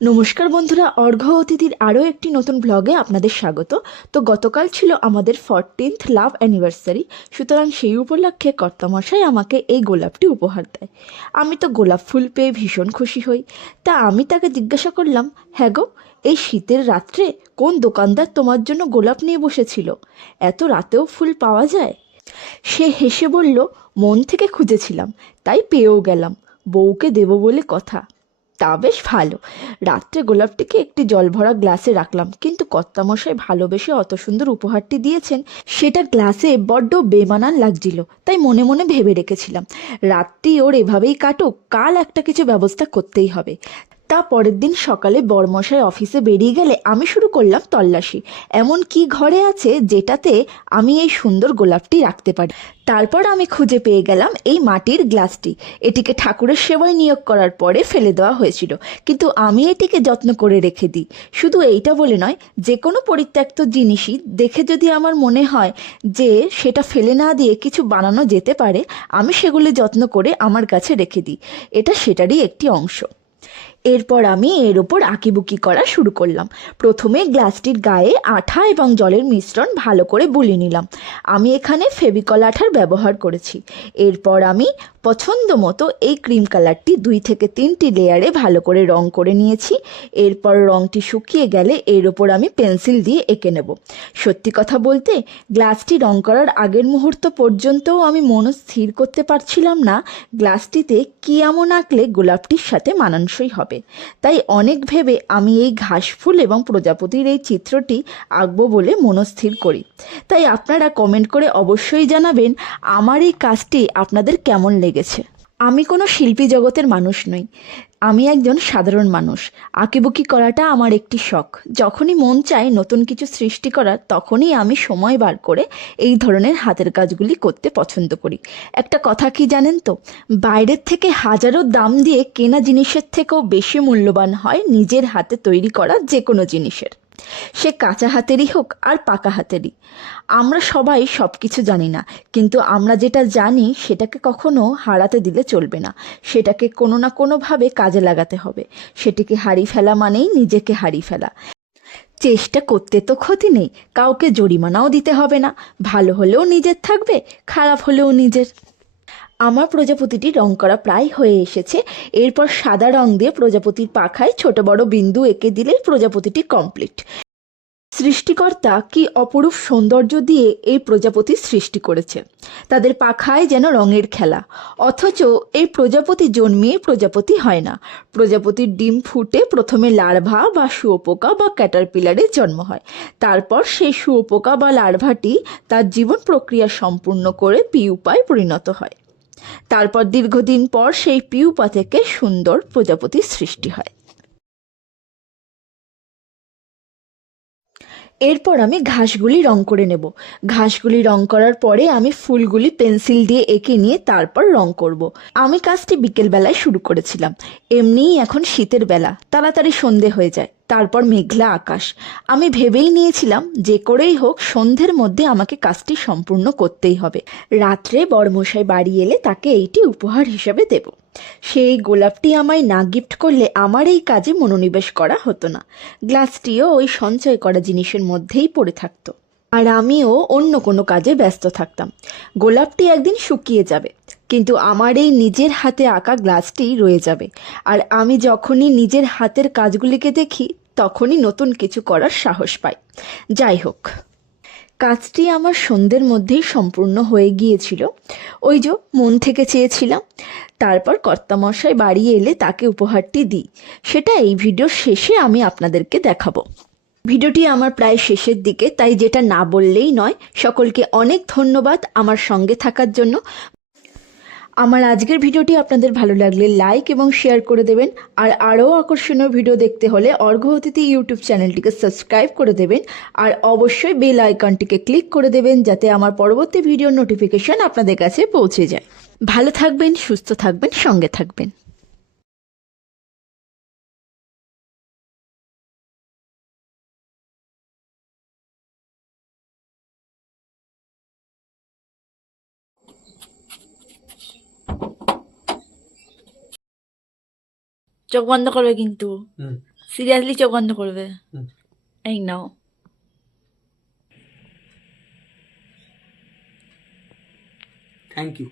নমস্কার বন্ধুরা, অর্ঘ্য অতিথির আরও একটি নতুন ব্লগে আপনাদের স্বাগত। তো গতকাল ছিল আমাদের 14th লাভ অ্যানিভার্সারি, সুতরাং সেই উপলক্ষে কর্তামশাই আমাকে এই গোলাপটি উপহার দেয়। আমি তো গোলাপ ফুল পেয়ে ভীষণ খুশি হই। তা আমি তাকে জিজ্ঞাসা করলাম, হ্যাঁ গো, এই শীতের রাত্রে কোন দোকানদার তোমার জন্য গোলাপ নিয়ে বসেছিল? এত রাতেও ফুল পাওয়া যায়? সে হেসে বলল, মন থেকে খুঁজেছিলাম, তাই পেয়েও গেলাম। বউকে দেব বলে কথা। তা বেশ ভালো। রাত্রে গোলাপটিকে একটি জলভরা গ্লাসে রাখলাম, কিন্তু কর্তামশাই ভালোবেসে অত সুন্দর উপহারটি দিয়েছেন, সেটা গ্লাসে বড্ড বেমানান লাগছিল। তাই মনে মনে ভেবে রেখেছিলাম, রাতটি ওর এভাবেই কাটুক, কাল একটা কিছু ব্যবস্থা করতেই হবে। তা পরের দিন সকালে বড়মশাই অফিসে বেরিয়ে গেলে আমি শুরু করলাম তল্লাশি, এমন কি ঘরে আছে যেটাতে আমি এই সুন্দর গোলাপটি রাখতে পারি। তারপর আমি খুঁজে পেয়ে গেলাম এই মাটির গ্লাসটি। এটিকে ঠাকুরের সেবায় নিয়োগ করার পরে ফেলে দেওয়া হয়েছিল, কিন্তু আমি এটিকে যত্ন করে রেখে দিই। শুধু এইটা বলে নয়, যে কোনো পরিত্যক্ত জিনিসই দেখে যদি আমার মনে হয় যে সেটা ফেলে না দিয়ে কিছু বানানো যেতে পারে, আমি সেগুলি যত্ন করে আমার কাছে রেখে দিই। এটা সেটারই একটি অংশ। এরপর আমি এর ওপর আঁকিবুকি করা শুরু করলাম। প্রথমে গ্লাসটির গায়ে আঠা এবং জলের মিশ্রণ ভালো করে বুলিয়ে নিলাম। আমি এখানে ফেভিকল আঠার ব্যবহার করেছি। এরপর আমি পছন্দ মতো এই ক্রিম কালারটি 2 থেকে 3টি লেয়ারে ভালো করে রং করে নিয়েছি। এরপর রংটি শুকিয়ে গেলে এর ওপর আমি পেন্সিল দিয়ে এঁকে নেব। সত্যি কথা বলতে, গ্লাসটি রং করার আগের মুহূর্ত পর্যন্তও আমি মন স্থির করতে পারছিলাম না গ্লাসটিতে কী এমন আঁকলে গোলাপটির সাথে মানানসই হবে। তাই অনেক ভেবে আমি এই ঘাসফুল এবং প্রজাপতির এই চিত্রটি আঁকবো বলে মনস্থির করি। তাই আপনারা কমেন্ট করে অবশ্যই জানাবেন আমার এই কাজটি আপনাদের কেমন লেগেছে। আমি কোনো শিল্পী জগতের মানুষ নই, আমি একজন সাধারণ মানুষ। আঁকিবুকি করাটা আমার একটি শখ। যখনই মন চায় নতুন কিছু সৃষ্টি করার, তখনই আমি সময় বার করে এই ধরনের হাতের কাজগুলি করতে পছন্দ করি। একটা কথা কি জানেন তো, বাইরের থেকে হাজারো দাম দিয়ে কেনা জিনিসের থেকেও বেশি মূল্যবান হয় নিজের হাতে তৈরি করা যে কোনো জিনিসের, সে কাঁচা হাতেরই হোক আর পাকা হাতেরই। আমরা সবাই সব কিছু জানি না, কিন্তু আমরা যেটা জানি সেটাকে কখনো হারাতে দিলে চলবে না। সেটাকে কোনো না কোনোভাবে কাজে লাগাতে হবে। সেটিকে হারিয়ে ফেলা মানেই নিজেকে হারিয়ে ফেলা। চেষ্টা করতে তো ক্ষতি নেই, কাউকে জরিমানাও দিতে হবে না। ভালো হলেও নিজের থাকবে, খারাপ হলেও নিজের। আমার প্রজাপতিটি রং করা প্রায় হয়ে এসেছে। এরপর সাদা রং দিয়ে প্রজাপতির পাখায় ছোট বড় বিন্দু এঁকে দিলেই প্রজাপতিটি কমপ্লিট। সৃষ্টিকর্তা কি অপরূপ সৌন্দর্য দিয়ে এই প্রজাপতি সৃষ্টি করেছে। তাদের পাখায় যেন রঙের খেলা। অথচ এই প্রজাপতি জন্মিয়ে প্রজাপতি হয় না। প্রজাপতির ডিম ফুটে প্রথমে লার্ভা বা শুঁয়োপোকা বা ক্যাটারপিলারের জন্ম হয়। তারপর সেই শুঁয়োপোকা বা লার্ভাটি তার জীবন প্রক্রিয়া সম্পূর্ণ করে পিউপায় পরিণত হয়। তারপর দীর্ঘদিন পর সেই পিউপা থেকে সুন্দর প্রজাপতির সৃষ্টি হয়। এরপর আমি ঘাসগুলি রং করে নেব। ঘাসগুলি রং করার পরে আমি ফুলগুলি পেন্সিল দিয়ে এঁকে নিয়ে তারপর রং করব। আমি কাজটি বিকেলবেলায় শুরু করেছিলাম। এমনিই এখন শীতের বেলা, তাড়াতাড়ি সন্ধে হয়ে যায়। তারপর মেঘলা আকাশ। আমি ভেবেই নিয়েছিলাম যে করেই হোক সন্ধ্যের মধ্যে আমাকে কাজটি সম্পূর্ণ করতেই হবে। রাত্রে বড়মশাই বাড়ি এলে তাকে এইটি উপহার হিসেবে দেব। সেই গোলাপটি আমায় না গিফট করলে আমার এই কাজে মনোনিবেশ করা হতো না। গ্লাসটিও ওই সঞ্চয় করা জিনিসের মধ্যেই পড়ে থাকতো, আর আমিও অন্য কোনো কাজে ব্যস্ত থাকতাম। গোলাপটি একদিন শুকিয়ে যাবে, কিন্তু আমার এই নিজের হাতে আঁকা গ্লাসটি রয়ে যাবে। আর আমি যখনই নিজের হাতের কাজগুলিকে দেখি, তখনই নতুন কিছু করার সাহস পাই। যাই হোক, কাজটি আমার সন্ধ্যের মধ্যেই সম্পূর্ণ হয়ে গিয়েছিল। ওই যে মন থেকে চেয়েছিলাম। তারপর কর্তামশাই বাড়ি এলে তাকে উপহারটি দিই। সেটা এই ভিডিওর শেষে আমি আপনাদেরকে দেখাবো। ভিডিওটি আমার প্রায় শেষের দিকে, তাই যেটা না বললেই নয়। সকলকে অনেক ধন্যবাদ আমার সঙ্গে থাকার জন্য। আমার আজকের ভিডিওটি আপনাদের ভালো লাগলে লাইক এবং শেয়ার করে দেবেন। আর আরও আকর্ষণীয় ভিডিও দেখতে হলে অর্ঘ্য অতিথি ইউটিউব চ্যানেলটিকে সাবস্ক্রাইব করে দেবেন। আর অবশ্যই বেল আইকনটিকে ক্লিক করে দেবেন, যাতে আমার পরবর্তী ভিডিওর নোটিফিকেশন আপনাদের কাছে পৌঁছে যায়। ভালো থাকবেন, সুস্থ থাকবেন, সঙ্গে থাকবেন। চোখ বন্ধ করবে কিন্তু। সিরিয়াসলি চোখ বন্ধ করবে। এই নাও। Thank you.